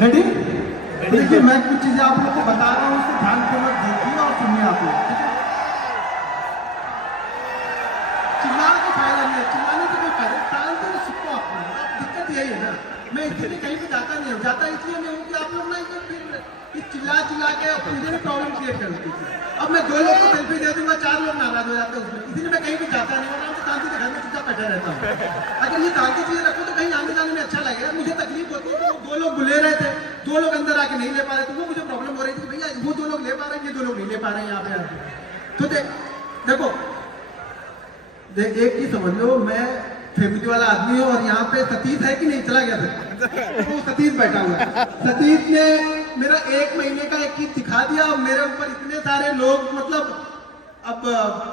Ready? देखिए मैं कुछ चीजें आप लोग को बता रहा हूँ, उसको ध्यानपूर्वक देखिए और सुनिए आप लोग, ठीक है? चिल्लाने का फायदा नहीं है, चिल्लाने से कोई फायदा, शांति से सुनो आप लोग। अब दिक्कत यही है ना, मैं इसलिए कहीं भी जाता नहीं हूँ, जाता इसलिए नहीं हूँ कि आप लोग ना इसे फिर चिल्ला के मुझे प्रॉब्लम क्रिएट कर देती है। अब मैं 2 लोग को सेल्फी दे दूंगा, 4 लोग नाराज हो जाते हैं उसमें, इसलिए मैं कहीं भी जाता नहीं हूँ, शांति से घर में चुपचाप बैठा रहता हूँ। अगर ये शांति चीजें रखो तो कहीं आने जाने में अच्छा लगेगा। मुझे तकलीफ होती है कि 2 लोग बुले रहे थे, 2 लोग अंदर आके नहीं ले पा रहे, तो वो मुझे प्रॉब्लम हो रही थी भैया वो 2 लोग ले पा रहे हैं, ये 2 लोग नहीं ले पा रहे हैं यहाँ पे आके। तो देखो एक चीज समझ लो, मैं फैमिली वाला आदमी हूँ और यहाँ पे सतीश है कि नहीं, चला गया था तो सतीश बैठा हुआ है। सतीश ने मेरा 1 महीने का एक चीज दिखा दिया और मेरे ऊपर इतने सारे लोग, मतलब अब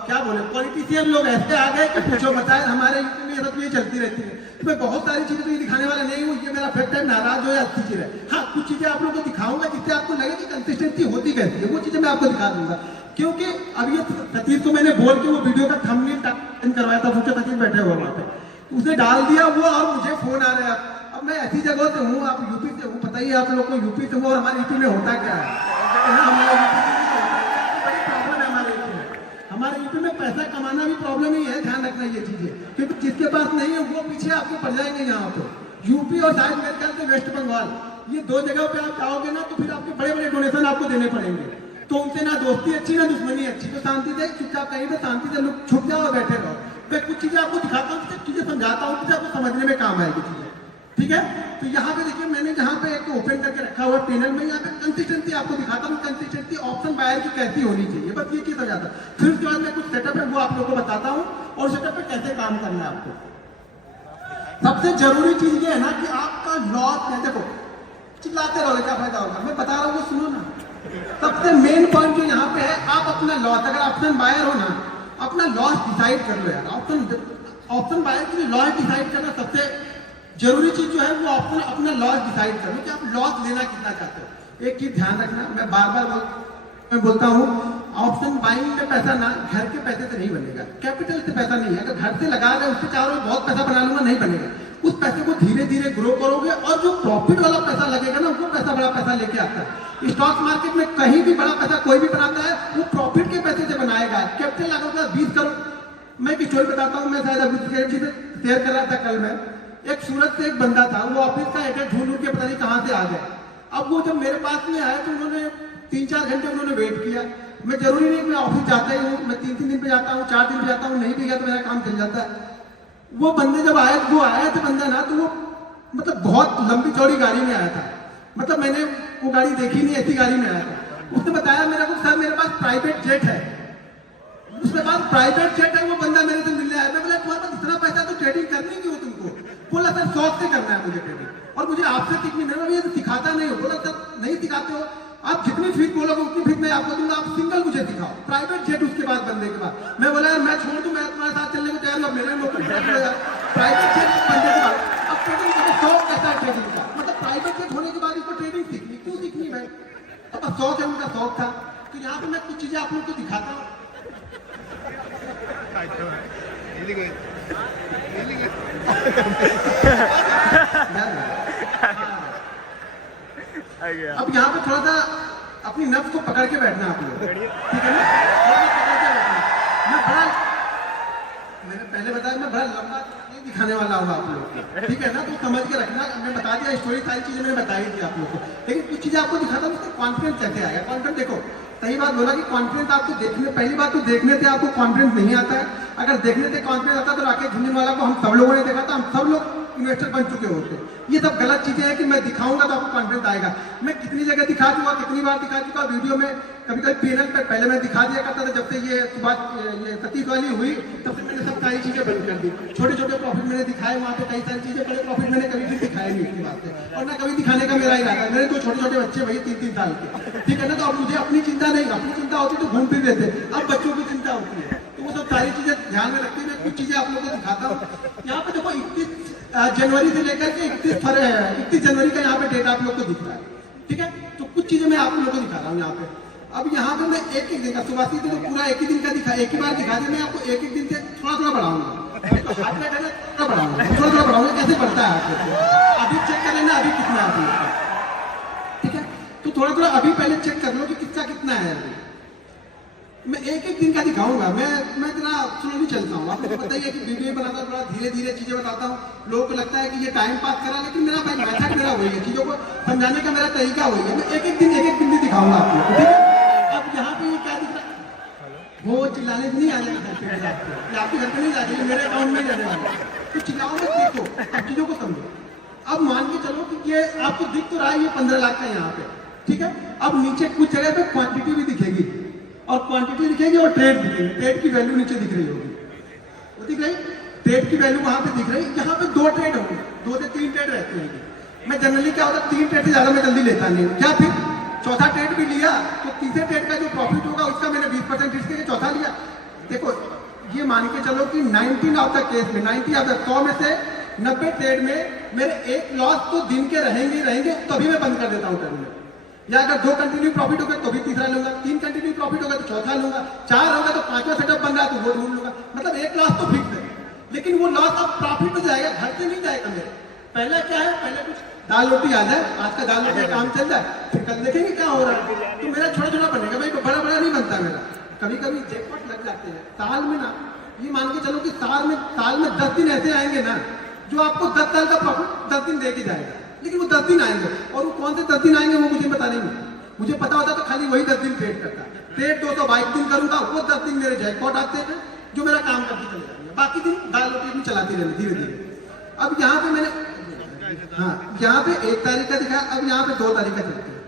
क्या बोले, पॉलिटिशियन लोग ऐसे आ गए कि पूछो बताए। हमारे यूपी में ये सब चीजें चलती रहती है, तो मैं बहुत सारी चीजें तो ये दिखाने वाला नहीं हूँ, ये मेरा फैक्ट है, नाराज हो या अच्छी चीज है। हाँ कुछ चीजें आप लोगों को दिखाऊंगा जिससे आपको लगे कि कंसिस्टेंसी होती कैसी है, वो चीजें मैं आपको दिखा दूंगा। क्योंकि अब ये सतीश को मैंने बोल के वो वीडियो का थंबनेल करवाया था, सोचा सतीश बैठे हुए वहां पे, उसने डाल दिया वो, और मुझे फोन आ रहा है। अब मैं ऐसी जगह से हूँ, आप यूपी से हूँ, पता ही है आप लोग को यूपी से हूँ, और हमारे यूपी में होता क्या है, हमारे यूपी में पैसा कमाना भी प्रॉब्लम ही है, ध्यान रखना ये चीजें, क्योंकि जिसके पास नहीं है वो पीछे आपको पड़ जाएंगे। यहाँ पे यूपी और शायद मेरे ख्याल से वेस्ट बंगाल, ये 2 जगह पे आप जाओगे ना तो फिर आपके बड़े बड़े डोनेशन आपको देने पड़ेंगे, तो उनसे ना दोस्ती अच्छी ना दुश्मनी अच्छी। तो शांति से चुपचाप कहीं पे शांति से लोग छुप जाओ और बैठे रहो। मैं कुछ चीजें आपको दिखाता हूँ, कुछ चीजें समझाता हूँ, कुछ आपको समझने में काम आएगी चीजें, ठीक है? तो यहाँ पे देखिए मैंने जहाँ पे एक ओपन करके रखा हुआ पैनल में, यहाँ पे कंसिस्टेंसी आपको दिखाता हूँ, कंसिस्टेंसी ऑप्शन बायर की कैसी होनी चाहिए, बस ये चीज समझाता। फिर उसके बाद मैं कुछ सेटअप है वो आप लोगों को बताता हूँ, और सेटअप पे कैसे काम करना है आपको। सबसे जरूरी चीज ये है ना कि आपका लॉस है, देखो चिल्लाते रहो क्या फायदा होगा, मैं बता रहा हूँ सुनो ना। सबसे मेन पॉइंट जो यहाँ पे है, आप अपना लॉस, अगर ऑप्शन बायर हो ना, अपना लॉस डिसाइड कर लो यार। ऑप्शन बायर के लिए लॉस डिसाइड करना सबसे जरूरी चीज जो है वो अपना लॉस डिसाइड करो कि आप लॉस लेना कितना चाहते हो। एक चीज ध्यान रखना, मैं बार बार बोलता हूँ, ऑप्शन बाइंग में पैसा ना घर के पैसे से नहीं बनेगा, कैपिटल से पैसा नहीं है। अगर घर से लगा रहे उससे चारों बहुत पैसा बना लूंगा, नहीं बनेगा। उस पैसे को धीरे धीरे ग्रो करोगे, और जो प्रॉफिट वाला पैसा लगेगा ना वो पैसा बड़ा पैसा लेके आता है। स्टॉक मार्केट में कहीं भी बड़ा पैसा कोई भी बनाता है वो प्रॉफिट के पैसे से बनाएगा। कैपिटल लगाओगे 20 करोड़। मैं एक स्टोरी बताता हूँ, मैं शायद अभी शेयर कर रहा था कल में, एक सूरत से एक बंदा था, वो ऑफिस का एड्रेस ढूंढ के पता नहीं कहाँ से आ गए। अब वो जब मेरे पास में आया तो उन्होंने 3-4 घंटे उन्होंने वेट किया। मैं जरूरी नहीं मैं ऑफिस जाता ही हूँ, मैं 3-3 दिन पे जाता हूँ, 4 दिन पे जाता हूँ, नहीं भी गया तो मेरा काम चल जाता है। वो बंदे जब आए, वो आया था बंदा ना, तो वो मतलब बहुत लंबी चौड़ी गाड़ी में आया था, मतलब मैंने वो गाड़ी देखी नहीं, ऐसी गाड़ी में आया था। उसने बताया मेरे को, सर मेरे पास प्राइवेट जेट है, उसके पास प्राइवेट जेट है। वो बंदा मेरे से मिलने आया, मैं बोला तुम्हारे पास इतना पैसा तो ट्रेडिंग करनी क्यों तुमको? बोला सर शौक से करना है मुझे ट्रेडिंग, और मुझे आपसे सीखनी, मैं ये सिखाता नहीं हो। बोला सर नहीं सिखाते हो, आप जितनी फीस बोलोगे उतनी फीस मैं आपको दूंगा, आप सिंगल मुझे दिखाओ प्राइवेट जेट। उसके बाद बंदे के बाद मैं बोला यार मैं छोड़ दूं, मैं तुम्हारे साथ चलने को तैयार हूं, मेरे प्राइवेट जेट बंदे के बाद। अब ट्रेडिंग मुझे शौक कैसा है ट्रेडिंग का, मतलब प्राइवेट जेट होने के बाद इसको ट्रेडिंग सीखनी, क्यों सीखनी भाई? अब शौक है, उनका शौक था। तो यहाँ पे मैं कुछ चीजें आप लोग को दिखाता हूँ। अब यहाँ पे थोड़ा सा अपनी नफ्स को पकड़ के बैठना आप लोग, ठीक है ना? मैं बड़ा, मैंने पहले बताया मैं बड़ा लंबा नहीं दिखाने वाला हूँ आप लोग को, ठीक है ना? तो समझ के रखना, मैं बता दिया स्टोरी, सारी चीजें मैंने बताई थी आप लोग को, लेकिन कुछ चीजें आपको दिखाता हूँ उसका कॉन्फिडेंस कैसे आएगा। कॉन्फिडेंस देखो, सही बात बोला कि कॉन्फिडेंस आपको देखने, पहली बात तो देखने से आपको कॉन्फिडेंस नहीं आता है। अगर देखने से कॉन्फिडेंस आता तो राकेश झुंझुनवाला को हम सब लोगों ने देखा था, हम सब लोग इन्वेस्टर बन चुके होते। ये सब गलत चीजें हैं कि मैं दिखाऊंगा तो आपको कॉन्फिडेंस आएगा। मैं कितनी जगह दिखा चुका, कितनी बार दिखा चुका वीडियो में, कभी कभी पैनल पे पहले मैं दिखा दिया करता था। जब से ये सतीश वाली हुई तब से मैंने सब सारी चीजें बंद कर दी। छोटे छोटे प्रॉफिट मैंने दिखाए वहाँ पे, कई सारी चीजें, बड़े प्रॉफिट मैंने कभी भी दिखाए नहीं उसकी बात से, और ना कभी दिखाने का मेरा इरादा है। मेरे 2 छोटे छोटे बच्चे भैया 3-3 साल के, ठीक है ना? तो अब मुझे अपनी चिंता नहीं, अपनी चिंता होती तो घूम फिर लेते, अब बच्चों की चिंता होती है। तो वो सब सारी चीजें ध्यान में रखते हुए कुछ चीजें आप लोगों को दिखाता हूँ। यहाँ पे देखो 31 जनवरी से लेकर के 31 जनवरी का यहाँ पे डेटा आप लोग को दिख रहा है, ठीक है? तो कुछ चीजें मैं आप लोगों को दिखा रहा हूँ यहाँ पे। अब यहाँ पे मैं एक दिन का, सुबह से तो पूरा एक ही दिन का दिखा, एक ही बार दिखा दिया। मैं आपको एक दिन से थोड़ा बढ़ाऊंगा, हाथ में थोड़ा बढ़ाऊंगा, कैसे बढ़ता है आपको। अभी चेक कर लेना अभी कितना है। थोड़ा थोड़ा अभी पहले चेक कर लो कि किसका कितना है अभी। मैं एक एक दिन का दिखाऊंगा, मैं इतना स्लोली चलता हूँ। आपको पता ही है कि वीडियो बनाता हूँ, थोड़ा धीरे धीरे चीजें बताता हूँ। लोगों को लगता है कि ये टाइम पास करा, लेकिन मेरा भाई मेथड मेरा वही है, चीजों को समझाने का मेरा तरीका वही है। मैं एक एक दिन भी दिखाऊंगा आपको, ठीक है। अब यहाँ पे ये क्या दिख रहा है, वो चिल्लाने नहीं आ जाएगा, आपके घर पे नहीं जाएगी, मेरे अकाउंट में जाने वाला। तो चिल्लाओ मत, देखो चीजों को समझो। अब मान के चलो कि ये आपको दिख तो रहा है, ये 15 लाख का यहाँ पे, ठीक है। अब नीचे कुछ जगह पे क्वांटिटी भी दिखेगी, और क्वांटिटी दिखेगी और ट्रेड दिखेगी। ट्रेड की वैल्यू नीचे दिख रही होगी, वो दिख रही, ट्रेड की वैल्यू वहां पे दिख रही। यहाँ पे 2 ट्रेड होंगे, 2 से 3 ट्रेड रहते हैं। मैं जनरली क्या होता है, 3 ट्रेड से ज्यादा मैं जल्दी लेता नहीं हूँ। या फिर चौथा ट्रेड भी लिया तो तीसरे ट्रेड का जो प्रॉफिट होगा उसका मैंने 20% रिस्क के चौथा लिया। देखो ये मान के चलो कि 19 ऑफ द केस में, 90 ऑफ द 100 में से 90 ट्रेड में मेरे एक लॉस तो दिन के रहेंगे, तभी मैं बंद कर देता हूँ ट्रेड में। या अगर 2 कंटिन्यू प्रॉफिट होगा तो भी तीसरा लूंगा, 3 कंटिन्यू प्रॉफिट होगा तो चौथा लूंगा, 4 होगा तो 5वां सेटअप बन रहा है तो वो ढूंढ लूंगा। मतलब एक लॉस तो फिक्स है, लेकिन वो लॉस अब प्रॉफिट में जाएगा, घर से नहीं जाएगा मेरे। पहले क्या है, पहले कुछ दाल रोटी आ जाए, आज का दाल रोटी काम चल जाए, फिर कल देखेंगे क्या हो रहा है। तो मेरा छोटा छोटा बनेगा भाई, बड़ा बड़ा नहीं बनता मेरा। कभी कभी जैकपॉट लग जाते हैं साल में ना, ये मान के चलो कि साल में 10 दिन ऐसे आएंगे ना जो आपको 10 साल का प्रॉफिट 10 दिन दे के जाएगा। लेकिन वो 10 दिन आएंगे, और वो कौन से 10 दिन आएंगे वो मुझे पता नहीं। मुझे पता होता तो खाली वही 10 दिन ट्रेड करता। ट्रेड 222 दिन करूंगा, वो 10 दिन मेरे जैकपॉट आते हैं जो मेरा काम करके चले जाएंगे। बाकी दिन दाल रोटी भी चलाती रहनी धीरे धीरे। अब यहाँ पे मैंने, हाँ यहाँ पे 1 तारीख का दिखाया, अब यहाँ पे 2 तारीख का चलते हैं।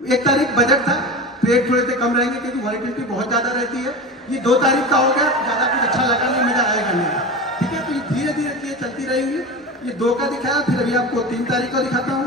1 तारीख बजट था, ट्रेड थोड़े से कम रहेंगे क्योंकि वॉलिटिलिटी बहुत ज्यादा रहती है। ये 2 तारीख का हो गया, ज्यादा कुछ अच्छा लगा नहीं, मजा आएगा नहीं, ठीक है। तो ये धीरे धीरे चीजें चलती रहेंगी। ये 2 का दिखाया, फिर अभी आपको 3 तारीख का दिखाता हूँ।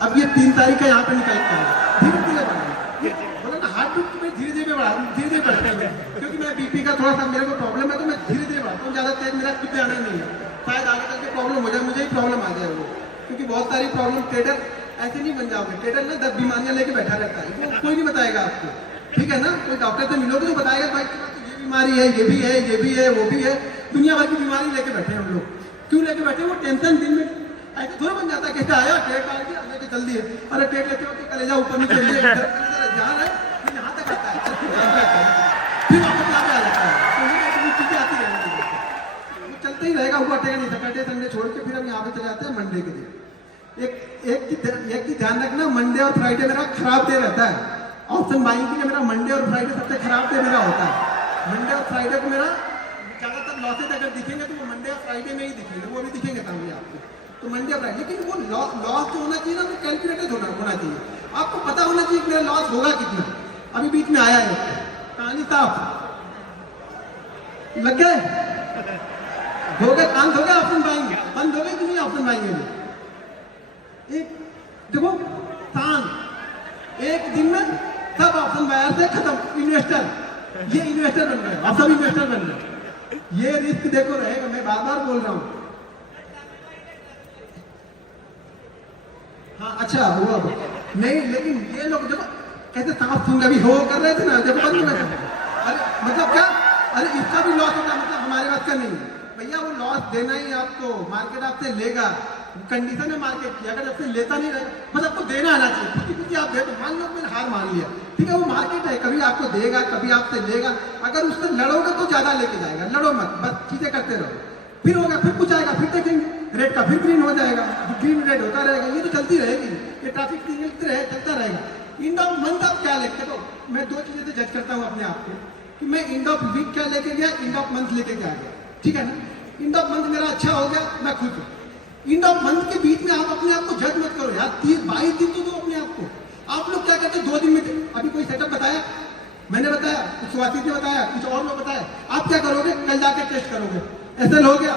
अब ये 3 तारीख का यहाँ पे निकल के धीरे धीरे बढ़ाएंगे, बोला ना हार्ट बीट में धीरे धीरे बढ़ा, धीरे धीरे बढ़ते हैं। क्योंकि मैं बीपी का थोड़ा सा मेरे को प्रॉब्लम है, तो मैं धीरे धीरे बढ़ाता हूँ, ज्यादा तेज मेरा खुद पे आना नहीं है। शायद आगे चल के प्रॉब्लम हो जाए, मुझे ही प्रॉब्लम आ जाए वो, क्योंकि बहुत सारी प्रॉब्लम। ट्रेडर ऐसे नहीं बन जाओगे, ट्रेडर ना 10 बीमारियां लेके बैठा रहता है, वो कोई नहीं बताएगा आपको, ठीक है ना। कोई डॉक्टर से मिलोगे तो बताएगा भाई ये बीमारी है, ये भी है, ये भी है, वो भी है। दुनिया भर की बीमारी लेके बैठे हैं हम लोग। क्यों लेके बैठे? वो टेंशन दिन में ऐसे थोड़ा बन जाता है, कैसे आया ट्रेड डाल दिया लेके चल दिए। अरे ट्रेड लेते हो तो कलेजा ऊपर नीचे जहाँ है फिर यहाँ तक आता है, फिर वापस यहाँ पे आ जाता है। तो चीजें आती रहेंगी, वो चलते ही रहेगा, वो अटेगा नहीं। सैटरडे संडे छोड़ के फिर हम यहाँ पे चले जाते हैं मंडे के दिन। एक चीज ध्यान रखना, मंडे और फ्राइडे मेरा खराब डे रहता है। ऑप्शन बाइंग के लिए मेरा मंडे और फ्राइडे सबसे खराब डे मेरा होता है। मंडे और फ्राइडे को मेरा ज्यादातर लॉसेज अगर दिखेंगे तो वो मंडे और फ्राइडे में ही दिखेंगे, वो भी दिखेंगे तभी आपको। तो मंडे और फ्राइडे, लेकिन वो लॉस जो होना चाहिए ना, वो कैलकुलेटेड होना चाहिए। आपको पता होना चाहिए कि मेरा लॉस होगा कितना। अभी बीच में आया है कहानी साफ लग गए, हो गए कान हो गया, ऑप्शन बाइंग बंद हो गई कि नहीं? ऑप्शन बाइंग में एक देखो शान एक दिन में सब ऑप्शन बायर से खत्म। इन्वेस्टर, ये इन्वेस्टर बन गए, आप सब इन्वेस्टर बन गए। ये रिस्क देखो रहेगा, मैं बार बार बोल रहा हूँ। हाँ अच्छा हुआ नहीं, लेकिन ये लोग देखो कैसे सांप सुन अभी हो कर रहे थे ना, देखो बंद हो गए। अरे मतलब क्या, अरे इसका भी लॉस होता, मतलब हमारे पास का नहीं है भैया। वो लॉस देना ही आपको, मार्केट आपसे लेगा, कंडीशन है मार्केट की। अगर आपसे लेता नहीं रहेगा, बस आपको देना आना चाहिए। क्योंकि आप दे तो मान लो मैंने हार मान लिया, ठीक है, वो मार्केट है, कभी आपको देगा कभी आपसे लेगा। अगर उससे लड़ोगे तो ज्यादा लेके जाएगा, लड़ो मत, बस चीजें करते रहो। फिर होगा, फिर कुछ आएगा, फिर देखेंगे रेड का, फिर ग्रीन हो जाएगा, ग्रीन रेड होता रहेगा। ये तो चलती रहेगी, ये ट्रैफिक सिग्नल रहे चलता रहेगा। एंड ऑफ मंथ आप क्या लेते हो? मैं 2 चीजें से जज करता हूँ अपने आप को कि मैं एंड ऑफ वीक क्या लेके गया, एंड ऑफ मंथ लेके क्या गया, ठीक है ना। एंड ऑफ मंथ मेरा अच्छा हो गया, मैं खुश हूँ। एंड ऑफ मंथ के बीच में आप अपने आप को जज मत करो यार, 30-22 दिन तो दो अपने आप को। आप लोग क्या करते 2 दिन में? अभी कोई सेटअप बताया, मैंने बताया, कुछ सुहासित ने बताया, कुछ और लोग बताया। आप क्या करोगे? कल जाके टेस्ट करोगे, ऐसे हो गया।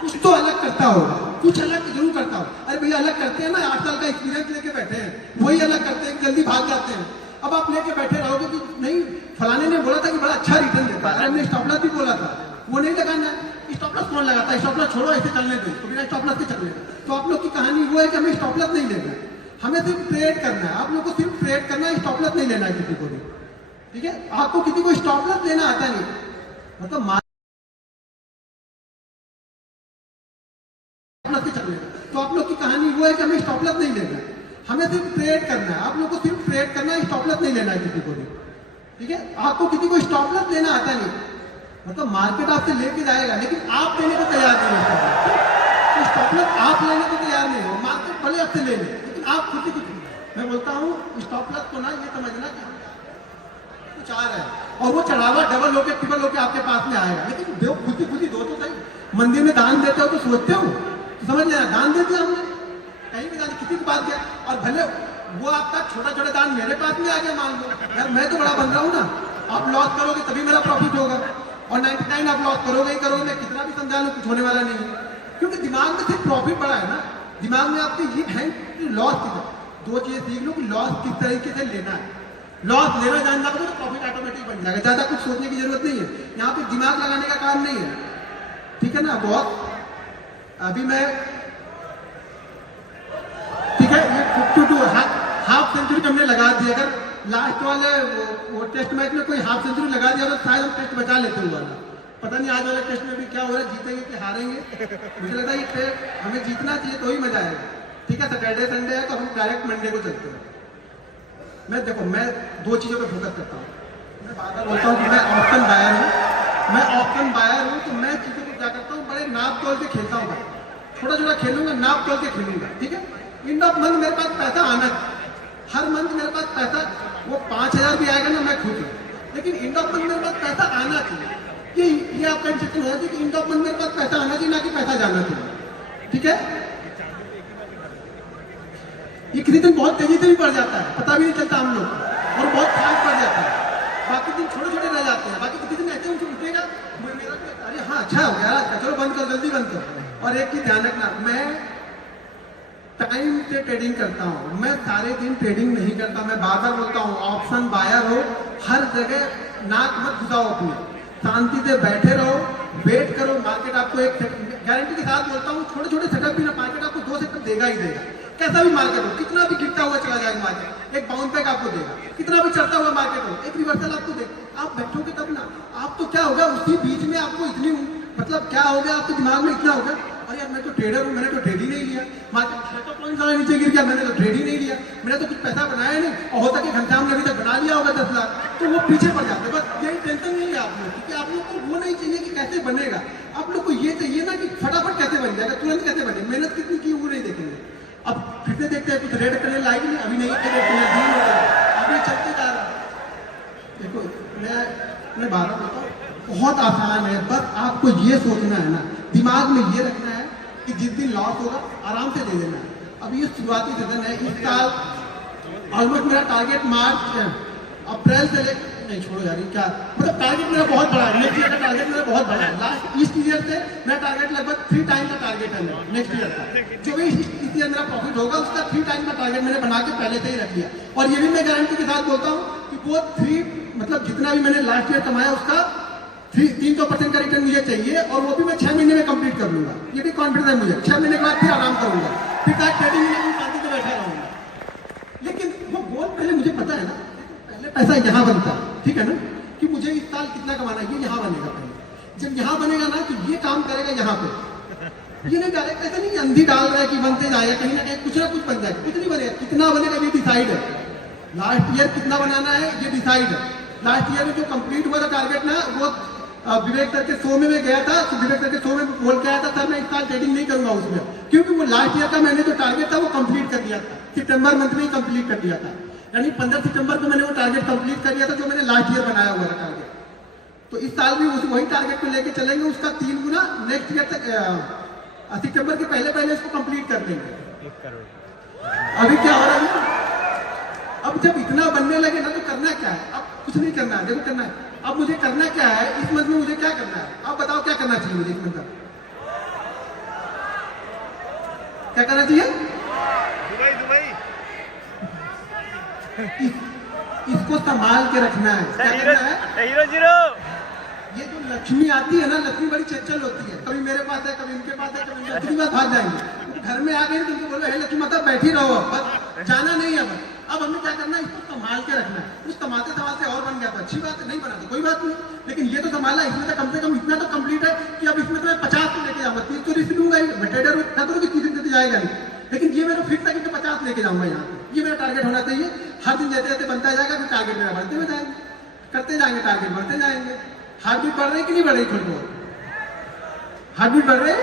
कुछ तो अलग करता होगा, कुछ अलग जरूर करता हो। अरे भैया अलग करते हैं ना, 8 साल का एक्सपीरियंस लेके बैठे हैं, वही अलग करते हैं, जल्दी भाग जाते हैं। अब आप लेके बैठे रहोगे कि नहीं फलाने ने बोला था कि बड़ा अच्छा रिटर्न देता है, हमने स्टॉप लॉस भी बोला था, वो नहीं लगाना। स्टॉप लॉस कौन लगाता है? स्टॉप लॉस छोड़ो, ऐसे चलने दो, तो बिना स्टॉप लॉस के चलने दो। तो आप लोग की कहानी वो है कि हमें स्टॉप लॉस नहीं लेना है, हमें सिर्फ ट्रेड करना है। आप लोग को सिर्फ ट्रेड करना है, स्टॉप लॉस नहीं लेना है किसी को भी, ठीक है। आपको किसी को स्टॉप लॉस देना आता नहीं, मतलब वो है कि हमें स्टॉप लॉस नहीं लेना है, हमें सिर्फ ट्रेड करना है। आप लोग को सिर्फ ट्रेड करना है, स्टॉप लॉस नहीं लेना है किसी को भी, ठीक है। आपको किसी को स्टॉप लॉस लेना आता नहीं, मतलब मार्केट आपसे लेके जाएगा लेकिन आप देने को तैयार नहीं हो, तो स्टॉप लॉस आप लेने को तैयार नहीं हो, मार्केट भले आपसे ले ले लेकिन आप खुद ही कुछ। मैं बोलता हूँ स्टॉप लॉस को ना ये समझना कि कुछ आ रहा है और वो चढ़ावा डबल होके ट्रिपल होके आपके पास में आएगा, लेकिन दो खुद ही दो तो सही। मंदिर में दान देते हो तो सोचते हो, तो समझ लेना दान दे दिया हमने, कहीं भी दान किसी के पास गया और भले वो आपका छोटा छोटा दान मेरे पास में आ गया, मान लो यार मैं तो बड़ा बन रहा हूँ ना, आप लॉस करोगे तभी मेरा प्रॉफिट होगा और 99 आप लॉस करोगे ही करोगे, मैं कितना भी समझा लूँ कुछ होने वाला नहीं है, क्योंकि दिमाग में सिर्फ प्रॉफिट बड़ा है ना, दिमाग में आपके ये है कि लॉस कितना। दो चीजें सीख लो कि लॉस किस तरीके से लेना है, लॉस लेना जानना पड़ेगा तो प्रॉफिट ऑटोमेटिक बन जाएगा, ज्यादा कुछ सोचने की जरूरत नहीं है, यहाँ पे दिमाग लगाने का काम नहीं है, ठीक है ना बॉस। अभी मैं ठीक है ये 52 हाफ सेंचुरी हमने लगा दी, अगर लास्ट वाले वो टेस्ट मैच में कोई हाफ सेंचुरी लगा दिया तो शायद हम टेस्ट बचा लेते हुआ ना, पता नहीं आज वाले टेस्ट में भी क्या हो रहा है, जीतेंगे कि हारेंगे। मुझे लगता है ये टेस्ट हमें जीतना चाहिए तो ही मजा आएगा, ठीक है। सैटरडे संडे है तो हम डायरेक्ट मंडे को चलते हैं। मैं देखो मैं दो चीज़ों पे फोकस करता हूँ, मैं बार बार बोलता हूँ कि मैं ऑप्शन बायर हूँ, मैं ऑप्शन बायर हूँ, तो मैं चीज़ों को क्या करता हूँ बड़े नाप तोल के खेलता हूँ, छोटा छोटा खेलूंगा, नाप तोल के खेलूंगा, ठीक है। एंड ऑफ मंथ मेरे पास पैसा आना, हर मंथ मेरे पास पैसा वो 5000 भी आएगा ना मैं खुद ही, लेकिन एंड ऑफ मंथ मेरे पास पैसा आना चाहिए, ये आपका इंस्ट्रक्शन होना चाहिए कि एंड ऑफ मंथ मेरे पास पैसा आना चाहिए, ना कि पैसा जाना चाहिए, ठीक है। ये किसी दिन बहुत तेजी से भी बढ़ जाता है, पता भी नहीं चलता हम लोग, और बहुत फास्ट बढ़ जाता है, बाकी दिन छोटे छोटे रह जाते हैं, बाकी किसी दिन ऐसे उनसे उठेगा मेरा अरे हाँ अच्छा हो गया, चलो बंद करो जल्दी बंद करो। और एक चीज ध्यान रखना, मैं टाइम से ट्रेडिंग करता हूँ, मैं सारे दिन ट्रेडिंग नहीं करता, मैं बार बार बोलता हूँ ऑप्शन बायर हो, हर जगह नाक मत घुसाओ अपने, शांति से बैठे रहो, वेट करो, मार्केट आपको एक गारंटी के साथ बोलता हूँ छोटे छोटे सेटअप भी ना मार्केट आपको 2 सेटअप देगा ही देगा, कैसा भी मार्केट हो, कितना भी गिरता हुआ चला जाएगा मार्केट, एक बाउंस बैक आपको देगा, कितना भी चढ़ता हुआ मार्केट हो एक रिवर्सल आपको देगा। आप बैठोगे तब ना, आप तो क्या होगा उसी बीच में आपको इतनी मतलब क्या हो गया आपके दिमाग में इतना होगा, अरे यार मैं तो ट्रेडर हूँ, मैंने तो ट्रेड ही नहीं लिया, मार्केट 600 पॉइंट नीचे गिर गया, मैंने तो ट्रेड ही नहीं लिया, मैंने तो कुछ पैसा बनाया नहीं, और होता कि घंटाम ने अभी तक बना लिया होगा 10 लाख, तो वो पीछे पड़ जाते हैं। बस यही टेंशन नहीं है आप लोग, क्योंकि आप लोग को वो नहीं चाहिए कि कैसे बनेगा, आप लोग को ये चाहिए ना कि फटाफट कैसे बन जाएगा, तुरंत कैसे बने, मेहनत कितनी की वो नहीं देखेंगे। अब फिर से देखते हैं कुछ रेड करने लायक नहीं, अभी नहीं अभी चलते जा रहा। देखो मैं बार बार बताऊँ बहुत आसान है, बस आपको ये सोचना है ना, दिमाग में ये रखना है कि जिस दिन लॉस होगा आराम से ले लेना है। अब ये शुरुआती सीजन है, इस साल ऑलमोस्ट मेरा टारगेट मार्च अप्रैल से ले नहीं छोड़ो यार क्या मतलब टारगेट मेरा बहुत बड़ा है, नेक्स्ट ईयर का टारगेट मेरा बहुत बड़ा है, लास्ट इस ईयर से मेरा टारगेट लगभग 3 टाइम का टारगेट है मेरा नेक्स्ट ईयर का, जो भी इस ईयर मेरा प्रॉफिट होगा उसका 3 टाइम का टारगेट मैंने बना के पहले से ही रख लिया। और ये भी मैं गारंटी के साथ बोलता हूँ कि वो 3 मतलब जितना भी मैंने लास्ट ईयर कमाया उसका 300% का रिटर्न मुझे चाहिए, और वो भी मैं 6 महीने में कंप्लीट कर लूंगा, ये भी कॉन्फिडेंस है मुझे। 6 महीने के बाद फिर आराम करूंगा, फिर ट्रेडिंग में शांति से बैठा रहूंगा, लेकिन वो गोल पहले मुझे पता है ना, पहले पैसा यहाँ बनता है, ठीक है ना, कि मुझे इस साल कितना कमाना है, ये यहाँ बनेगा पहले, जब यहाँ बनेगा ना कि ये काम करेगा यहाँ पे, ये नहीं डायरेक्ट ऐसा नहीं अंधी डाल रहा है कि बनते जाएगा, कहीं ना कुछ बन जाएगा, कुछ नहीं बनेगा, कितना बनेगा ये डिसाइड है, लास्ट ईयर कितना बनाना है ये डिसाइड है। लास्ट ईयर में जो कंप्लीट हुआ था टारगेट ना, वो विवेक सर के शो में मैं गया था, विवेक सर के शो में बोल के आया था सर मैं इस साल ट्रेडिंग नहीं करूंगा उसमें, क्योंकि वो लास्ट ईयर का मैंने जो टारगेट था वो कंप्लीट कर दिया था, सितंबर मंथ में ही कंप्लीट कर दिया था, यानी 15 सितंबर को मैंने वो टारगेट कंप्लीट कर दिया था जो मैंने लास्ट ईयर बनाया हुआ था टारगेट। तो इस साल भी वही टारगेट को लेके चलेंगे, उसका 3 गुना नेक्स्ट ईयर तक सितंबर के पहले इसको कंप्लीट कर देंगे। अभी क्या हो रहा है, अब जब इतना बनने लगे ना तो करना क्या है, अब कुछ नहीं करना है, देखो करना है, अब मुझे करना क्या है इस मंथ में, मुझे क्या करना है, आप बताओ क्या करना चाहिए मुझे इस मंथ में, क्या करना चाहिए, दुबई इसको संभाल के रखना है, क्या करना है, हीरो ये जो लक्ष्मी आती है ना, लक्ष्मी बड़ी चंचल होती है, कभी मेरे पास है कभी इनके पास है, कभी दूसरी बात भाग जाएंगे, घर में आ गए तो बोलो हे लक्ष्मी माता बैठी रहो, बस जाना नहीं है, अब हमें क्या करना है, इसको संभाल के रखना है। उस संभालते और बन गया था, अच्छी बात है, नहीं बना तो कोई बात नहीं, लेकिन ये तो संभालना, इसमें तो कम से कम इतना तो कंप्लीट है कि अब इसमें तो मैं 50 को लेके जाऊंगा, 30 तो रिस्क लूंगा ही, ट्रेडर क्या करो कि 30 दिन जाएगा नहीं, लेकिन ये मेरा फिक्स है कि 50 लेके जाऊंगा यहाँ पे, ये मेरा टारगेट होना चाहिए। हर दिन जैसे जैसे बनता जाएगा फिर टारगेट मेरा बढ़ते हुए जाएंगे, करते जाएंगे, टारगेट बढ़ते जाएंगे। हार्ट बीट बढ़ रही कि नहीं बढ़ रही? थोड़ी बहुत हार्ट बीट बढ़ रही।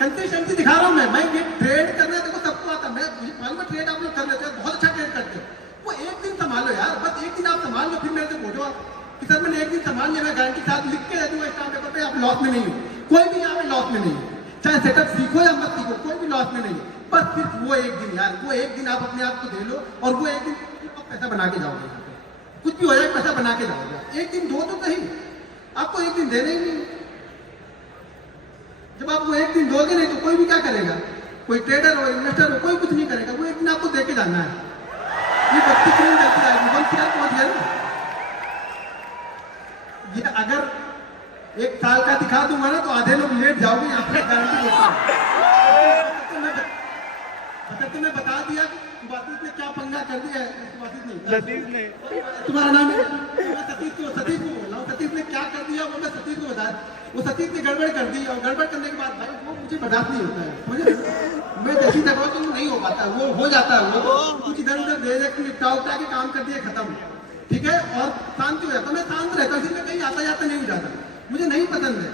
कंसिस्टेंसी दिखा रहा हूँ मैं ये ट्रेड करना देखो सबको आता है, मैं मुझे मालूम है ट्रेड आप लोग कर लेते हो, बहुत अच्छा ट्रेड करते हो। वो एक दिन संभाल लो यार, बस एक दिन आप संभाल लो, फिर मेरे से बोलो आप कि सर मैंने एक दिन संभाल लिया, मैं गारंटी के साथ लिख के दे दूंगा स्टाम्प पेपर पे आप लॉस में नहीं हो। कोई भी यहाँ पे लॉस में नहीं है, चाहे सेटअप सीखो या मत सीखो, कोई भी लॉस में नहीं है। बस सिर्फ वो एक दिन यार, वो एक दिन आप अपने आप को दे लो और वो एक दिन आप पैसा बना के जाओगे। यहाँ पे कुछ भी हो जाए पैसा बना के जाओगे। एक दिन दो तो सही, आपको एक दिन देना ही नहीं। जब आप वो एक दिन दोगे नहीं तो कोई भी क्या करेगा? कोई ट्रेडर हो, इन्वेस्टर हो, कोई कुछ नहीं करेगा। वो एक दिन आपको देके जाना है। ये 32 दिन चलती आएगी, 1 साल पहुंच गया ना। ये अगर 1 साल का दिखा दूंगा ना तो आधे लोग लेट जाओगे यहाँ पे, गारंटी देता हूँ। तो मैं बता दिया कि बातिस ने क्या पंगा कर दिया है। सतीश ने, तुम्हारा नाम है? मैं सतीश को बोल रहा हूँ। सतीश ने क्या कर दिया वो मैं सतीश को बता। वो सतीश ने गड़बड़ कर दी और गड़बड़ करने के बाद भाई वो मुझे बर्दाश्त नहीं होता है। मुझे मैं जैसी जगह तो नहीं हो पाता, वो हो जाता है। वो कुछ इधर उधर दे दे निपटा उठा के काम कर दिए, खत्म, ठीक है। और शांति हो जाता, मैं शांत रहता हूँ, इसलिए कहीं आता जाता नहीं हो जाता। मुझे नहीं पसंद है,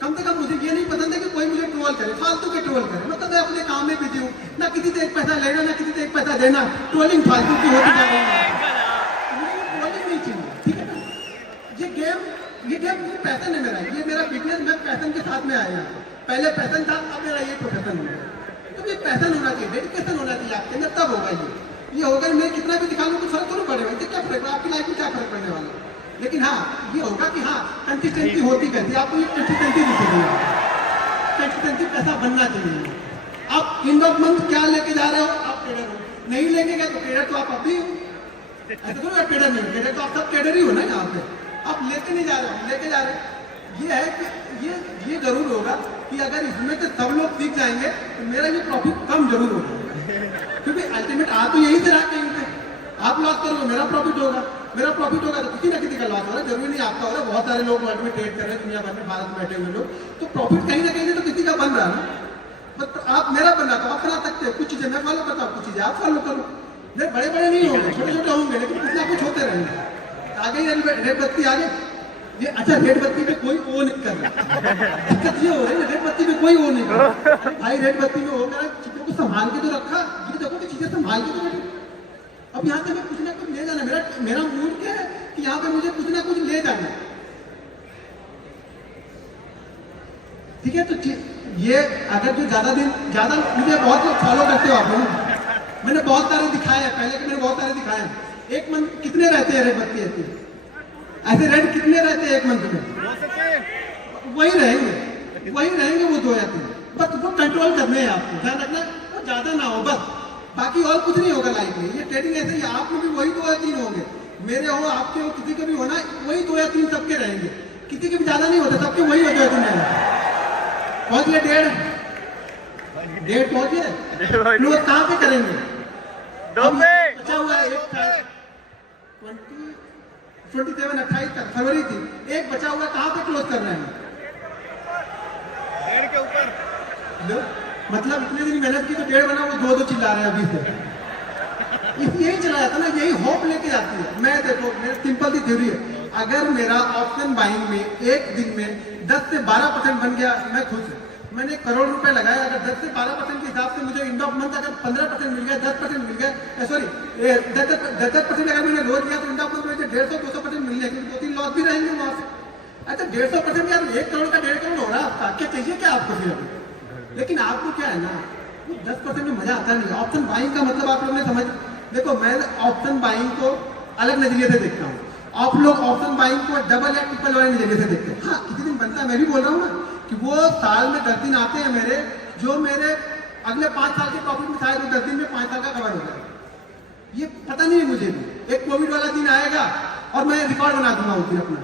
कम से कम मुझे ये नहीं पसंद है कि कोई मुझे ट्रोल करे, फालतू के ट्रोल करे। मतलब मैं अपने काम में बिजी हूँ, ना किसी से 1 पैसा लेना, ना किसी से 1 पैसा देना। ट्रोलिंग फालतू की होती जा रही है, मुझे ट्रोलिंग नहीं चाहिए, ठीक है ना। ये गेम ये पैशन है मेरा, ये मेरा बिजनेस, मैं पैशन के साथ में आया। पहले पैशन था, अब मेरा ये प्रोफेशन हो गया। तो ये पैशन होना चाहिए, डेडिकेशन होना चाहिए आपके अंदर, तब होगा ये होगा। मैं कितना भी दिखा लूँ तो फर्क थोड़ा पड़ेगा, इससे क्या फर्क, आपकी लाइफ में क्या फर्क पड़ने वाला है। लेकिन हाँ ये होगा कि हाँ कंसिस्टेंसी होती कैसी, आपको ये कंसिस्टेंसी दिखेगी। कंसिस्टेंसी पैसा बनना चाहिए। आप इन मंथ क्या लेके जा रहे हो? आप ट्रेडर हो, नहीं लेके गए तो ट्रेडर तो आप अभी हो। ऐसा तो ट्रेडर नहीं, ट्रेडर तो आप सब ट्रेडर ही हो ना। यहाँ पे आप लेके नहीं जा रहे हो, लेके जा रहे हैं। ये है कि ये जरूर होगा कि अगर इसमें से सब लोग सीख जाएंगे तो मेरा ये प्रॉफिट कम जरूर होगा, क्योंकि अल्टीमेट आ तो यही से रहा कहीं पे। आप लॉस करोगे, मेरा प्रॉफिट होगा, मेरा प्रॉफिट होगा तो किसी ना किसी का लॉस हो रहा है। जरूरी नहीं आपका हो रहा है, बहुत सारे लोग वर्ल्ड में ट्रेड कर रहे हैं, दुनिया भर में, भारत में बैठे हुए लोग, तो प्रॉफिट कहीं ना कहीं तो किसी का बन रहा है ना। बट आप मेरा बन रहा तो आप करा सकते हो। कुछ चीजें मैं फॉलो करता हूँ, कुछ चीजें आप फॉलो करो। नहीं बड़े बड़े नहीं होंगे, छोटे छोटे होंगे, लेकिन कुछ ना कुछ होते रहेंगे। आगे रेड बत्ती आगे ये, अच्छा रेड बत्ती में कोई वो नहीं कर रहा, दिक्कत ये हो रही है, रेड बत्ती में कोई वो नहीं कर रहा। भाई रेड बत्ती में हो मेरा चीजों को संभाल के तो रखा, ये देखो कि चीजें संभाल के तो रखी। अब यहाँ से मैं कुछ ना कुछ ले जाना, मेरा मूड क्या है कि यहाँ पे मुझे कुछ ना कुछ ले जाना, ठीक है। तो ये अगर जो ज्यादा मुझे बहुत लोग फॉलो करते हो आप लोग, मैंने बहुत सारे दिखाए हैं, पहले के मैंने बहुत सारे दिखाए हैं। एक मंथ कितने रहते हैं रेड बत्ती ऐसी, ऐसे रेड कितने रहते हैं एक मंथ में? वही रहेंगे वो 2 या 3, बस वो कंट्रोल करने हैं आपको, ध्यान रखना वो ज्यादा ना हो बस, बाकी और कुछ नहीं होगा लाइफ में। ये ट्रेडिंग ऐसे ही, आप में भी वही 2 या 3 होंगे, मेरे हो, आपके हो, किसी के भी होना, वही 2 या 3 सबके रहेंगे, किसी के भी ज्यादा नहीं होते, सबके वही होते हैं। पहुंच गए 1.5 पहुंच गए, लोग कहाँ पे करेंगे? बचा हुआ है 27-28 तक फरवरी थी, एक बचा हुआ, कहाँ पे क्लोज कर रहे हैं? 1.5 के ऊपर। मतलब इतने दिन मेहनत की तो 1.5 बना, वो 2 चिल्ला रहे हैं अभी से। यही चला जाता ना, यही होप लेके जाती है। मैं देखो मेरा सिंपल सी थ्योरी है, अगर मेरा ऑप्शन बाइंग में एक दिन में 10 से 12% बन गया, मैं खुश हूँ। मैंने 1 करोड़ रुपए लगाया, अगर 10 से 12% के हिसाब से मुझे एंड ऑफ मंथ अगर 15% मिल गया, 10% मिल गया, सॉरी 10% अगर मैंने रोज लिया तो एंड ऑफ मंथ मुझे 150-200% मिल गया, क्योंकि 2-3 लॉस भी रहेंगे वहां से। अच्छा 150% यार 1 करोड़ का 1.5 करोड़ हो रहा है आपका, क्या चाहिए क्या आपको फिर अभी? लेकिन आपको क्या है ना, 10% में मजा आता नहीं। ऑप्शन बाइंग का मतलब आप लोग ने समझ, देखो मैं ऑप्शन बाइंग को अलग नजरिए से देखता हूँ, आप लोग ऑप्शन बाइंग को डबल या ट्रिपल वाले नजरिए से देखते हैं। हाँ किसी दिन बनता है, मैं भी बोल रहा हूँ ना कि वो साल में 10 दिन आते हैं मेरे, जो मेरे अगले 5 साल के प्रॉफिट में शायद 10 दिन में 5 साल का कवर हो जाए। ये पता नहीं है मुझे भी, एक कोविड वाला दिन आएगा और मैं रिकॉर्ड बना दूंगा उस दिन अपना,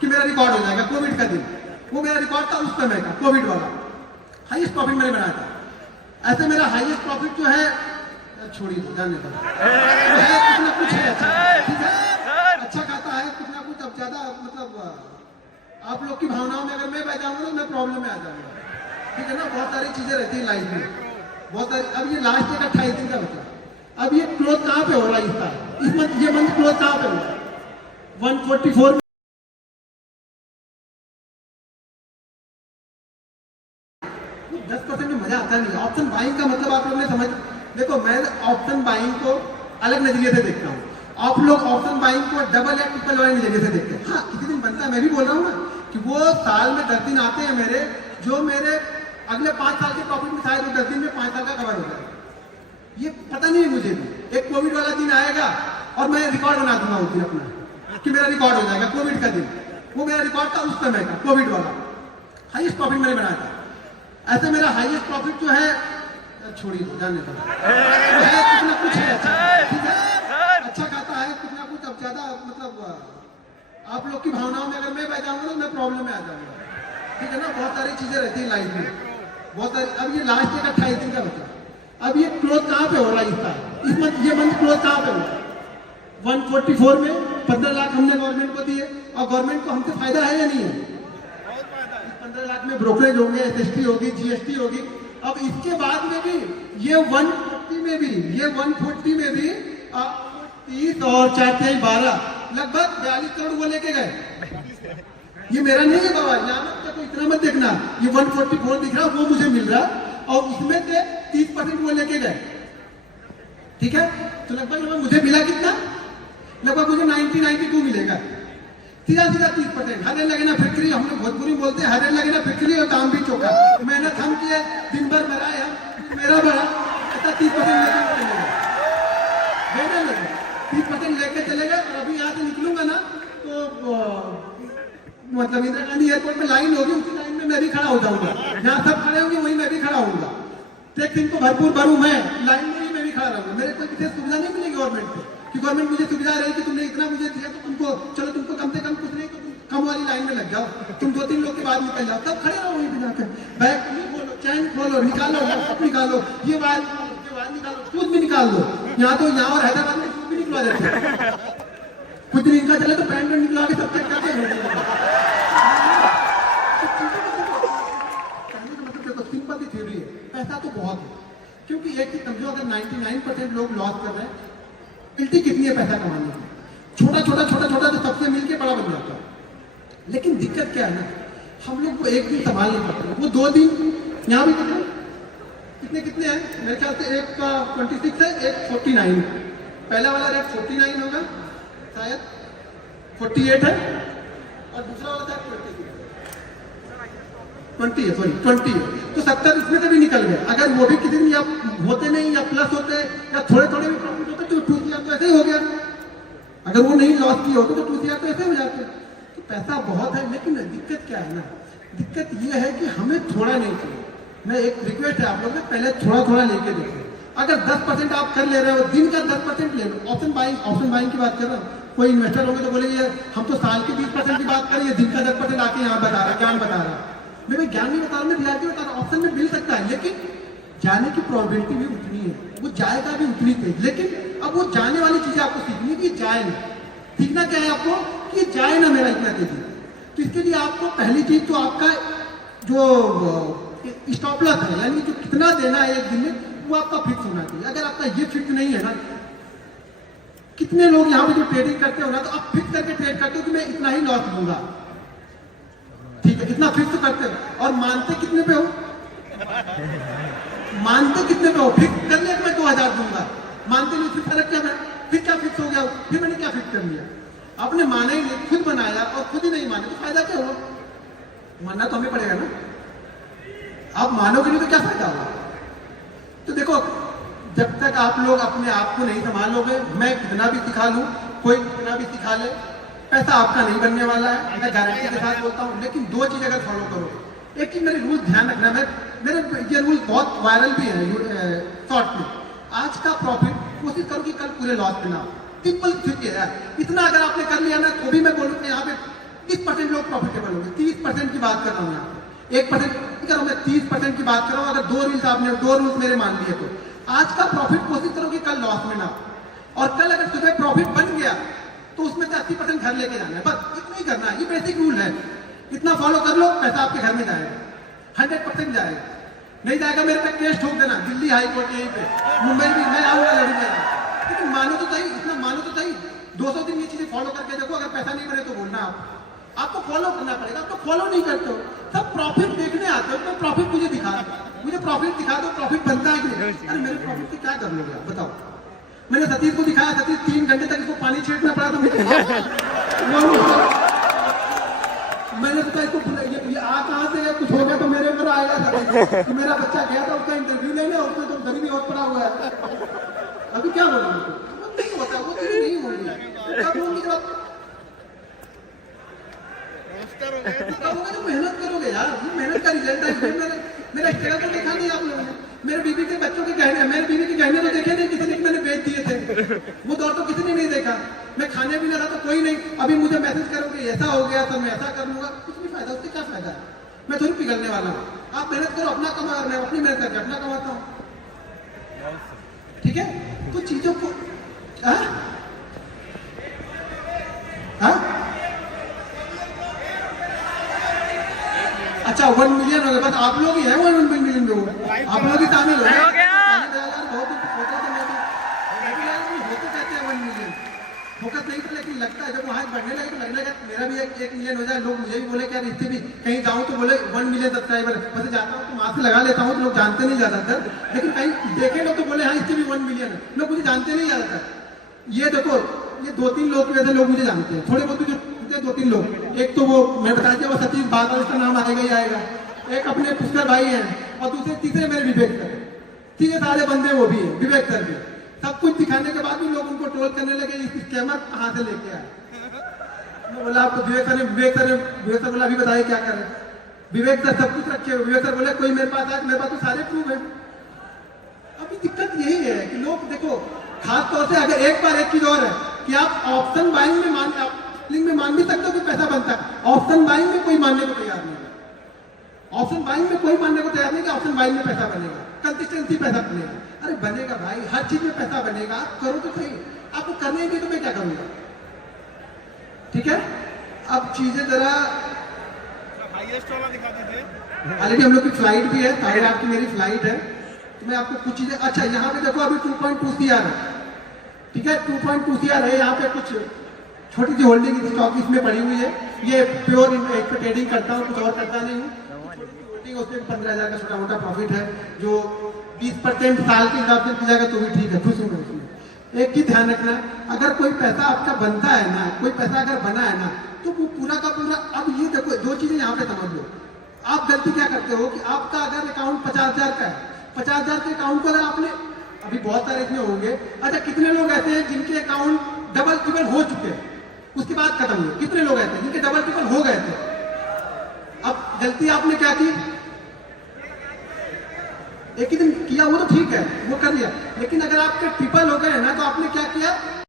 कि मेरा रिकॉर्ड हो जाएगा कोविड का दिन। वो मेरा रिकॉर्ड था उस समय का, कोविड वाला हाईएस्ट प्रॉफिट मैंने बनाया था। ऐसे मेरा हाईएस्ट प्रॉफिट जो है, छोड़िए जाने दो, कुछ ना कुछ है, ठीक है, अच्छा खाता है कुछ ना कुछ। अब ज्यादा मतलब आप लोग की भावनाओं में अगर मैं बह जाऊंगा तो मैं प्रॉब्लम में आ जाऊंगा, ठीक है ना। बहुत सारी चीजें रहती है लाइफ में, बहुत सारी। अब ये लास्ट एक 28 दिन का बचा। अब ये क्लोज कहाँ पे हो रहा है इसका, इस मंथ ये मंथ क्लोज कहाँ पे हो रहा है 144 10% में मजा आता नहीं। ऑप्शन बाइंग का मतलब आप लोग ने समझ, देखो मैं ऑप्शन बाइंग को अलग नजरिए से देखता हूँ, आप लोग ऑप्शन बाइंग को डबल या ट्रिपल वाले नजरिए से देखते हैं। हाँ किसी दिन बनता है, मैं भी बोल रहा हूँ ना कि वो साल में 10 दिन आते हैं मेरे, जो मेरे अगले 5 साल के प्रॉफिट में शायद वो 10 दिन में 5 साल का कवर हो जाए। ये पता नहीं है मुझे भी। एक कोविड वाला दिन आएगा और मैं रिकॉर्ड बना दूंगा उस दिन अपना कि मेरा रिकॉर्ड हो जाएगा कोविड का दिन। वो मेरा रिकॉर्ड था उस समय का, कोविड वाला हाईएस्ट प्रॉफिट मैंने बनाया था। ऐसे मेरा हाईएस्ट प्रॉफिट जो है, छोड़िए जाने दो, कुछ ना कुछ है अच्छा, ठीक है अच्छा खाता है कुछ ना कुछ। अब ज्यादा मतलब आप लोग की भावनाओं में अगर मैं बह जाऊंगा ना मैं प्रॉब्लम में आ जाऊंगा, ठीक है ना। बहुत सारी चीजें रहती है लाइफ में, बहुत सारी। अब ये लास्ट एक 28 दिन का बचा। अब ये क्लोज कहाँ पे हो रहा है इसका, इस मंथ ये मंथ क्लोज कहाँ पे हो रहा है 144 में 15 लाख हमने गवर्नमेंट को दिए, और गवर्नमेंट को हमसे फायदा है या नहीं है? 15 लाख में ब्रोकरेज होंगे, एसएसटी होगी, जीएसटी होगी। अब इसके बाद में भी ये 140 में भी, ये 140 में भी 30 और 4 12 लगभग 42 करोड़ वो लेके गए। ये मेरा नहीं है बाबा, यहाँ तो इतना मत देखना, ये 144 दिख रहा वो मुझे मिल रहा, और इसमें से 30% वो लेके गए, ठीक है। तो लगभग मुझे मिला कितना, लगभग मुझे 92 मिलेगा। सीधा 30%। हरे लगे ना फिक्री, हम लोग भोजपुरी बोलते हैं, हरे लगे ना फिक्री और काम भी चौका। मेहनत हम किए, दिन भर बनाए हम, मेरा बड़ा ऐसा 30% लेके 30% लेके चलेगा। और अभी यहाँ से निकलूंगा ना तो मतलब इंदिरा गांधी एयरपोर्ट में लाइन होगी, उसी लाइन में मैं भी खड़ा हो जाऊंगा। जहाँ सब खड़े होंगे वहीं मैं भी खड़ा होऊंगा। एक दिन को भरपूर भरूं मैं, लाइन में ही मैं भी खड़ा रहूंगा। मेरे कोई विशेष सुविधा नहीं मिलेगी गवर्नमेंट से कि गवर्नमेंट मुझे सुविधा रही कि तुमने इतना मुझे दिया तो तुमको चलो तुमको कम से कम कुछ नहीं तो तुम कम वाली लाइन में लग जाओ, तुम 2-3 लोग के बाद निकल जाओ, तब खड़े रहो वहीं पे जाकर। बैग खोलो, चैन खोलो, निकालो, लैपटॉप निकालो, ये वायर निकालो, कुछ भी निकाल दो। यहाँ तो यहाँ और हैदराबाद में कुछ भी निकलवा देते, कुछ दिन इनका चले तो पैंट निकला के सब चेक करते। सिंपल थ्योरी है, पैसा तो बहुत है। क्योंकि एक चीज समझो, अगर 99% लोग लॉस कर रहे हैं, बिल्टी कितनी है पैसा कमाने की, छोटा छोटा तो सबसे मिलके बड़ा बन जाता है। लेकिन दिक्कत क्या है ना, हम लोग को एक दिन संभाल नहीं पाते, वो 2 दिन। यहाँ भी कितने हैं मेरे ख्याल से, एक का 26 है, एक 49। पहला वाला रेट 49 होगा शायद, 48 है, और दूसरा वाला था 20 है, सॉरी 20 है। तो 70 इसमें से भी निकल गए। अगर वो भी किसी दिन या होते नहीं या प्लस होते या थोड़े भी प्रॉफिट होते तो 2 CR तो ऐसे ही हो गया। अगर वो नहीं लॉस किए होते तो 2 CR तो ऐसे हो जाते। तो पैसा बहुत है, लेकिन दिक्कत क्या है ना, दिक्कत ये है कि हमें थोड़ा नहीं चाहिए। मैं एक रिक्वेस्ट है आप लोग में, पहले थोड़ा लेके देखो। अगर 10% आप कर ले रहे हो, दिन का 10% ले लो। ऑप्शन बाइंग की बात कर रहा हूँ। कोई इन्वेस्टर होंगे तो बोलेंगे हम तो साल के 20% की बात करें, दिन का 10% आके यहाँ बता रहा, ज्ञान बता रहा। मैं ज्ञान नहीं बता रहा, मैं रियलिटी बता रहा। ऑप्शन में मिल सकता है, लेकिन जाने की प्रोबेबिलिटी भी उतनी है, वो जाएगा भी उतनी तेज। लेकिन अब वो जाने वाली चीजें आपको सीखनी कि जाए ना, सीखना क्या है आपको कि जाए ना मेरा इतना तेजी। तो इसके लिए आपको पहली चीज तो आपका जो स्टॉप लॉस है, यानी जो कितना देना है एक दिन में, वो आपका फिक्स होना चाहिए। अगर आपका ये फिक्स नहीं है ना, कितने लोग यहाँ पे जो ट्रेडिंग करते हो ना, तो आप फिक्स करके ट्रेड करते हो कि मैं इतना ही लॉस दूंगा, ठीक है, इतना फिक्स करते हो। और मानते कितने पे हो, मानते कितने पे हो, फिक्स कर लिया कि मैं 2000 दूंगा, मानते नहीं, फिर फर्क क्या है, फिर क्या फिक्स हो गया, फिर मैंने क्या फिक्स कर लिया। आपने माना ही नहीं, खुद बनाया और खुद ही नहीं माने तो फायदा क्या हुआ? मानना तो हमें पड़ेगा ना। आप मानोगे नहीं तो क्या फायदा होगा? तो देखो, जब तक आप लोग अपने आप को नहीं संभालोगे, मैं कितना भी सिखा लूं, कोई कितना भी सिखा ले, पैसा आपका नहीं बनने वाला है, मैं गारंटी के साथ बोलता हूं। लेकिन 2 चीज अगर फॉलो करो, एक चीज मेरे रूल ध्यान रखना, मेरे ये रूल बहुत वायरल भी है शॉर्ट में। आज का प्रॉफिट कोशिश करो कि कल पूरे लॉस में ना हो। सिंपल ठीक है, इतना अगर आपने कर लिया ना, तो भी मैं बोलूँ यहाँ पे 30% लोग प्रॉफिटेबल होंगे। 30% की बात कर रहा हूँ यहाँ पे, 1% नहीं कर रहा हूँ मैं, 30% की बात कर रहा हूँ। अगर 2 रील्स आपने 2 रूल्स मेरे मान लिए तो आज का प्रॉफिट कोशिश करो कि कल लॉस में ना हो। और कल अगर सुबह प्रॉफिट बन गया तो उसमें से 80% घर लेके जाना है, बस इतना ही करना है। ये बेसिक रूल है, इतना फॉलो कर लो, पैसा आपके घर में जाएगा, 100% जाएगा। नहीं जाएगा मेरे पे केस ठोक देना, दिल्ली हाई कोर्ट यहीं पे, मुंबई भी मैं आऊंगा लड़ूंगा। लेकिन मानो तो सही, इतना मानो तो सही, 200 दिन ये चीजें फॉलो करके देखो, अगर पैसा नहीं बने तो बोलना आपको फॉलो करना पड़ेगा। आप तो फॉलो नहीं करते हो, सब प्रॉफिट देखने आते हो, तो प्रॉफिट मुझे दिखा दो, मुझे प्रॉफिट दिखा दो, प्रॉफिट बनता है कि नहीं? अरे मेरे प्रॉफिट से क्या कर लोगे आप बताओ। मैंने सतीश को दिखाया, सतीश 3 घंटे तक इसको पानी छींटना पड़ा तो मैंने सोचा इसको ये आ कहाँ से कुछ हो गया तो मेरे ऊपर आएगा सतीश। तो मेरा बच्चा गया था उसका इंटरव्यू लेने, उसमें तो घर में और पड़ा हुआ है। अभी क्या बोलूँ, नहीं होता वो चीजें नहीं होंगी। कब होंगी जब तो मेहनत करोगे यार, ये मेहनत का रिजल्ट है। मेरा स्ट्रगल तो देखा नहीं आप लोगों ने, मेरे बीवी के बच्चों के गहने, मेरे बीवी के गहने तो देखे नहीं किसी ने, मैंने बेच दिए थे, वो दौर तो किसी ने नहीं देखा। मैं खाने भी ना रहा तो कोई नहीं, अभी मुझे मैसेज करोगे ऐसा हो गया तो मैं ऐसा कर लूंगा, कुछ नहीं फायदा, उससे क्या फायदा है? मैं थोड़ी पिघलने वाला हूँ। आप मेहनत करो, अपना कमा, मैं अपनी मेहनत करके अपना कमाता हूँ, ठीक है? तो चीजों को अच्छा 1 मिलियन हो गए, बस आप लोग ही हैं 1 मिलियन लोग, आप लोग ही शामिल हो गए। होते कहते हैं 1 मिलियन, फोकस नहीं था, लेकिन लगता है जब वहाँ बढ़ने लगे तो लगने लगा मेरा भी 1 मिलियन हो जाए। लोग मुझे भी बोले कि यार इससे भी कहीं जाऊँ तो बोले 1 मिलियन सब्सक्राइबर, वैसे जाता हूँ तो मास्क लगा लेता हूँ तो लोग जानते नहीं ज्यादातर, लेकिन कहीं देखे लोग तो बोले हाँ इससे भी 1 मिलियन है, लोग मुझे जानते नहीं ज्यादातर। ये देखो ये 2-3 लोग की वजह से लोग मुझे जानते हैं, थोड़े बहुत जो 2-3 लोग, एक तो वो मैं बता दिया वो सतीश बादल, उसका नाम आएगा ही आएगा, एक अपने पुष्कर भाई हैं, और दूसरे तीसरे मेरे विवेक सर, 3 सारे बंदे वो भी है, विवेक सर भी। सब कुछ दिखाने के बाद भी लोग उनको ट्रोल करने लगे, इस स्कैमर कहाँ से लेके आए। मैं बोला आपको विवेक सर बोला अभी बताइए क्या करें। विवेक सर सब कुछ रखे, विवेक सर बोले कोई मेरे पास आए, मेरे पास तो सारे प्रूफ है। अभी दिक्कत यही है कि लोग देखो, खास तौर से अगर एक बार एक चीज और है कि आप ऑप्शन बाइंग में मान भी सकते हो कि पैसा बनता है, ऑप्शन बाइंग में कोई मानने को तैयार नहीं है। ऑप्शन बाइंग में कोई मानने को तैयार नहीं कि ऑप्शन बाइंग में पैसा बनेगा, कंसिस्टेंसी पैसा बनेगा। अरे बनेगा भाई, हर चीज में पैसा बनेगा, आप करो तो सही, आपको करने ही नहीं तो मैं क्या करूंगा, ठीक है? अब चीजें जरा हाईएस्ट वाला दिखा दीजिए। ऑलरेडी हम लोग की फ्लाइट भी है, साढ़े 8 की मेरी फ्लाइट है, तो मैं आपको कुछ चीजें, अच्छा यहाँ पे देखो अभी 2.2 CR है, ठीक है? 2.2 CR है, यहाँ पे कुछ छोटी सी होल्डिंग स्टॉक इसमें पड़ी हुई है, ये प्योर ट्रेडिंग करता हूँ, कुछ और करता नहीं हूँ। होल्डिंग उसमें 15,000 का छोटा मोटा प्रॉफिट है, जो 20% साल के हिसाब से मिल जाएगा तो भी ठीक है, खुश हूँ मैं उसमें। एक ही ध्यान रखना, अगर कोई पैसा आपका बनता है ना, कोई पैसा अगर बना है ना, तो वो पूरा का पूरा, अब ये देखो 2 चीजें यहाँ पे समझ लो। आप गलती क्या करते हो कि आपका अगर अकाउंट 50,000 का है, 50,000 के अकाउंट को अगर आपने, अभी बहुत सारे इसमें होंगे, अच्छा कितने लोग ऐसे हैं जिनके अकाउंट डबल ट्रिपल हो चुके हैं, उसके बाद खत्म हुए? कितने लोग ऐसे हैं जिनके डबल ट्रिपल हो गए थे? अब गलती आपने क्या की, एक ही दिन किया वो तो ठीक है, वो कर लिया, लेकिन अगर आपके ट्रिपल हो गए ना तो आपने क्या किया,